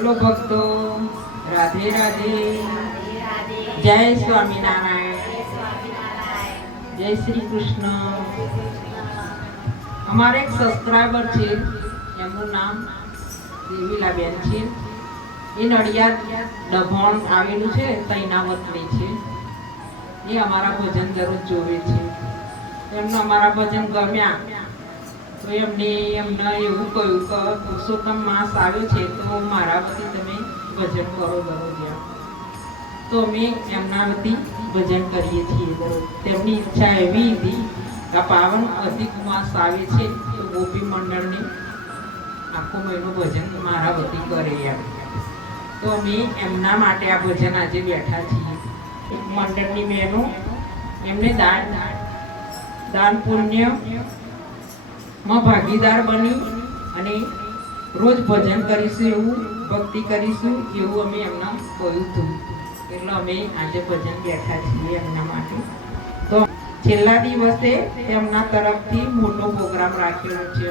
બોલો ભક્તો, રાધે રાધે, જય સ્વામિનારાયણ, જય શ્રી કૃષ્ણ. અમારે એક સબસ્ક્રાઈબર છે, એમનું નામ દેવીલાબેન છે. એ નડિયાદ ડભોણ આવેલું છે, તૈના વતની છે. એ અમારા ભજન દરરોજ જોવે છે. એમને અમારા ભજન ગમ્યા તો એમને એવું કહ્યું કે પુરુષોત્તમ માસ આવ્યો છે તો મારા વતી તમે ભજન કરો દરરોજ. તો અમે એમના વતી ભજન કરીએ છીએ દરરોજ. તેમની ઈચ્છા એવી હતી કે પાવન અધિક માસ આવે છે તો ગોપી મંડળને આખો મહિનો ભજન મારા વતી કરે એમ. તો અમે એમના માટે આ ભજન આજે બેઠા છીએ. મંડળની બહેનો એમને દાન પુણ્ય માં ભાગીદાર બની અને રોજ ભજન કરીશું, એવું ભક્તિ કરીશું એવું અમે એમના કહ્યું હતું. એટલે અમે આજે ભજન બેઠા છીએ એમના માટે. તો છેલ્લા દિવસે એમના તરફથી મોટો પ્રોગ્રામ રાખેલો છે.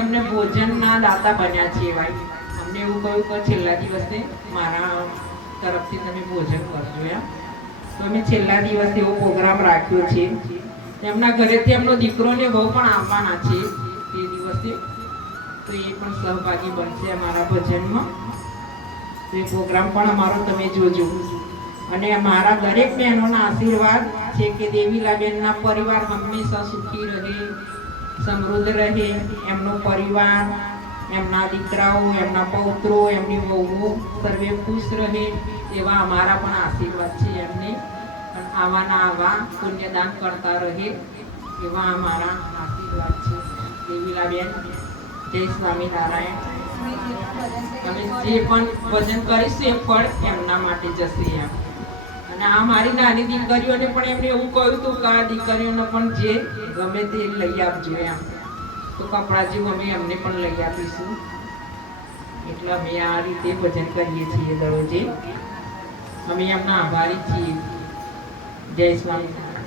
અમને ભોજનના દાતા બન્યા છે. ભાઈ અમને એવું કહ્યું કે છેલ્લા દિવસે મારા તરફથી તમે ભોજન કરજો એમ. તો અમે છેલ્લા દિવસે એવો પ્રોગ્રામ રાખ્યો છે. એમના ઘરેથી એમનો દીકરો ને બહુ પણ આવવાના છે તે દિવસે, તો એ પણ સહભાગી બનશે અમારા ભજનમાં. તો એ પ્રોગ્રામ પણ અમારો તમે જોજો. અને અમારા દરેક બહેનોના આશીર્વાદ છે કે દેવીલાબેનના પરિવાર હંમેશા સુખી રહે, સમૃદ્ધ રહે. એમનો પરિવાર, એમના દીકરાઓ, એમના પૌત્રો, એમની વહુઓ સર્વે ખુશ રહે એવા અમારા પણ આશીર્વાદ છે. એમને આવાના આવા પુણ્યદાન કરતા રહે એવા અમારા આશીર્વાદ છે. દેવીલાબેન, જય સ્વામિનારાયણ. અમે જે પણ ભજન કરીશું એ ફળ એમના માટે જશે એમ. અને આ મારી નાની દીકરીઓને પણ એમને એવું કહ્યું હતું કે આ દીકરીઓને પણ જે ગમે તે લઈ આપજો એમ. તો કપડાં જેવું અમે એમને પણ લઈ આપીશું. એટલે અમે આ રીતે ભજન કરીએ છીએ દરરોજે. અમે એમના આભારી છીએ. જય સ્વામિનારાયણ.